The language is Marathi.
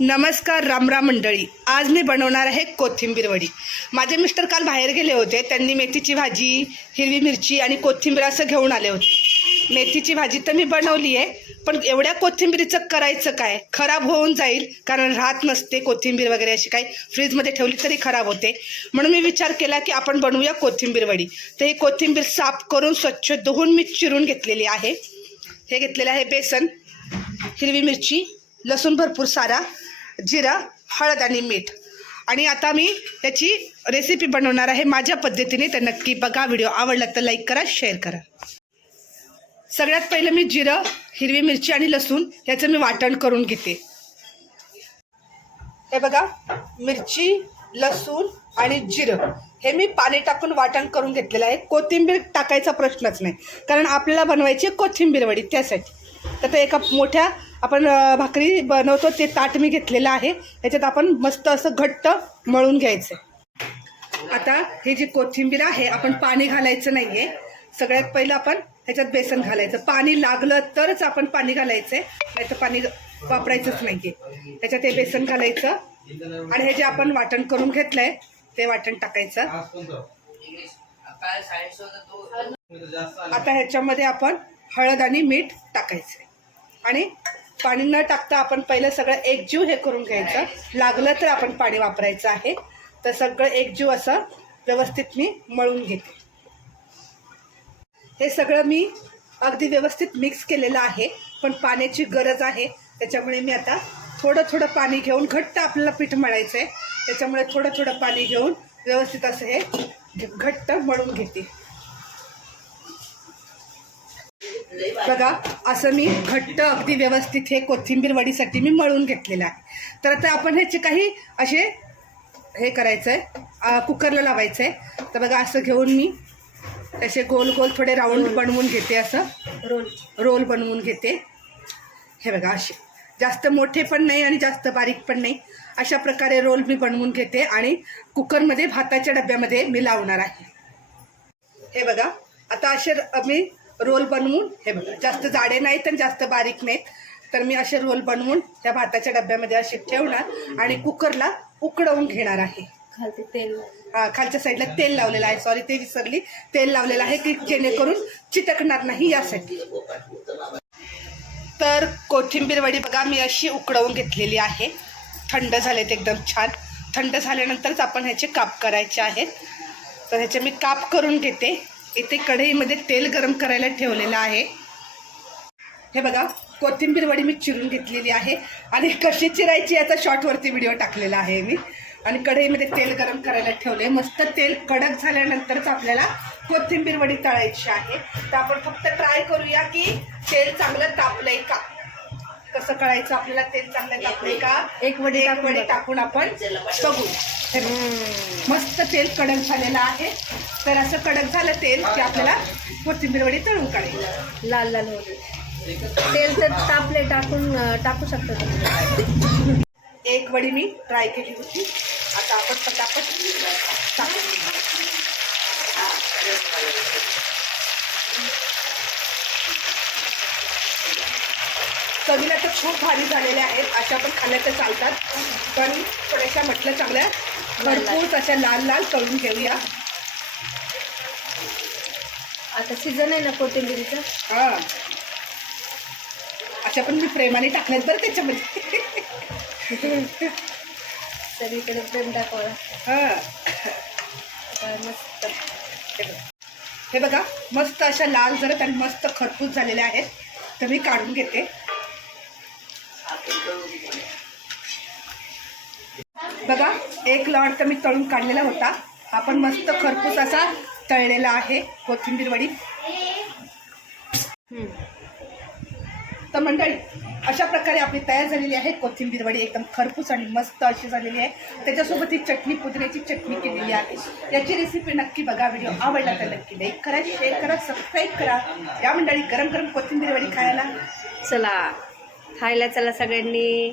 नमस्कार रामराम मंडळी. आज मी बनवणार आहे कोथिंबीर वडी. माझे मिस्टर काल बाहेर गेले होते. त्यांनी मेथीची भाजी, हिरवी मिरची आणि कोथिंबीर असं घेऊन आले होते. मेथीची भाजी तर मी बनवली आहे, पण एवढ्या कोथिंबीरीचं करायचं काय? खराब होऊन जाईल, कारण राहत नसते कोथिंबीर वगैरे अशी काही. फ्रीजमध्ये ठेवली तरी खराब होते. म्हणून मी विचार केला की आपण बनवूया कोथिंबीर वडी. तर ही कोथिंबीर साफ करून स्वच्छ धुवून मी चिरून घेतलेली आहे. हे घेतलेलं आहे बेसन, हिरवी मिरची, लसूण भरपूर सारा, जिरा, हळद आणि मीठ. आणि आता मी याची रेसिपी बनवणार आहे माझ्या पद्धतीने. तर नक्की बघा. व्हिडिओ आवडला तर लाईक करा, शेअर करा. सगळ्यात पहिलं मी जिरं, हिरवी मिरची आणि लसूण याचं मी वाटण करून घेते. हे बघा, मिरची, लसूण आणि जिरं हे मी पाणी टाकून वाटण करून घेतलेलं आहे. कोथिंबीर टाकायचा प्रश्नच नाही, कारण आपल्याला बनवायची कोथिंबीर वडी. त्यासाठी तर एका मोठ्या आपण भाकरी बनवतो ते ताट मी घेतलेलं आहे. याच्यात आपण मस्त असं घट्ट मळून घ्यायचं. आता हे जी कोथिंबीर आहे, आपण पाणी घालायचं नाही आहे. सगळ्यात पहिलं आपण ह्याच्यात बेसन घालायचं. पाणी लागलं तरच आपण पाणी घालायचं आहे, नाही तर पाणी वापरायचंच नाही आहे. त्याच्यात हे बेसन घालायचं आणि हे जे आपण वाटण करून घेतलं आहे ते वाटण टाकायचं. आता ह्याच्यामध्ये आपण हळद आणि मीठ टाकायचं आणि पाणी न टाकता आपण पहिलं सगळं एकजीव हे करून घ्यायचं. लागलं तर आपण पाणी वापरायचं आहे. तर सगळं एकजीव असं व्यवस्थित मी मळून घेते. हे सगळं मी अगदी व्यवस्थित मिक्स केलेलं आहे, पण पाण्याची गरज आहे. त्याच्यामुळे मी आता थोडं थोडं पाणी घेऊन, घट्ट आपल्याला पीठ मळायचं आहे, त्याच्यामुळे थोडं थोडं पाणी घेऊन व्यवस्थित असं हे घट्ट मळून घेते. बघा, असं मी घट्ट अगदी व्यवस्थित हे कोथिंबीर वडीसाठी मी मळून घेतलेलं आहे. तर आता आपण ह्याचे काही असे हे करायचं आहे, कुकरला लावायचं आहे. तर बघा, असं घेऊन मी असे गोल गोल थोडे राऊंड बनवून घेते. असं रोल बनवून घेते. हे बघा, असे जास्त मोठे पण नाही आणि जास्त बारीक पण नाही, अशा प्रकारे रोल मी बनवून घेते आणि कुकरमध्ये भाताच्या डब्यामध्ये मी लावणार आहे. हे बघा, आता असे मी रोल बनवून, हे बघा, जास्त जाडे नाहीत आणि जास्त बारीक नाहीत. तर मी असे रोल बनवून त्या भाताच्या डब्यामध्ये असे ठेवणार आणि कुकरला उकडवून घेणार आहे. खालचे तेल, खालच्या साईडला तेल लावलेलं आहे. सॉरी, ते विसरली. तेल लावलेलं आहे की जेणेकरून चिटकणार नाही यासाठी. तर कोथिंबीर वडी बघा मी अशी उकडवून घेतलेली आहे. थंड झालेत एकदम छान. थंड झाल्यानंतरच आपण ह्याचे काप करायचे आहेत. तर ह्याचे मी काप करून घेते. इथे कढईमध्ये तेल गरम करायला ठेवलेलं आहे. हे बघा, कोथिंबीर वडी मी चिरून घेतलेली आहे आणि कशी चिरायची याचा शॉर्टवरती व्हिडिओ टाकलेला आहे मी. आणि कढईमध्ये तेल गरम करायला ठेवले. मस्त तेल कडक झाल्यानंतरच आपल्याला कोथिंबीर वडी तळायची आहे. तर आपण फक्त ट्राय करूया की तेल चांगलं तापलंय का, कसं कळायचं आपल्याला तेल चांगलं तापलंय का. एक वडी टाकून आपण बघू. मस्त तेल कडक झालेलं आहे. तर असं कडक झालं तेल की आपल्याला कोथिंबीर वडी तळून काढायची. लाल लाल होते. तेल तर तापले, टाकू शकतो. एक वडी मी ट्राय केली होती. आता आपण पटापट टाकू. चवीला तर खूप भारी झालेल्या आहेत. अशा पण खाल्ल्या तर चालतात, पण थोड्याशा म्हटलं चांगल्या भरपूर अशा लाल लाल तळून घेऊया. आता सीझन आहे ना कोथिंबीरीचा. हां, अशा पण मी प्रेमाने टाकल्यात बरं त्याच्यामध्ये. सगळीकडे प्रेम दाखवला. हां, मस्त. हे बघा, मस्त अशा लाल जरत आणि मस्त खरपूस झालेल्या आहेत. तर मी काढून घेते. बघा, एक लॉट तर मी तळून काढलेला होता. आपण मस्त खरपूस असा तळलेला आहे कोथिंबीर वडी. तर मंडळी, अशा प्रकारे आपली तयार झालेली आहे कोथिंबीर वडी. एकदम खरपूस आणि मस्त अशी झालेली आहे. त्याच्यासोबत ही चटणी, पुदिन्याची चटणी केलेली आहे. याची रेसिपी नक्की बघा. व्हिडिओ आवडला तर नक्की लाईक करा, शेअर करा, सबस्क्राईब करा. या मंडळी, गरम गरम कोथिंबीर वडी खायला चला, खायला चला सगळ्यांनी.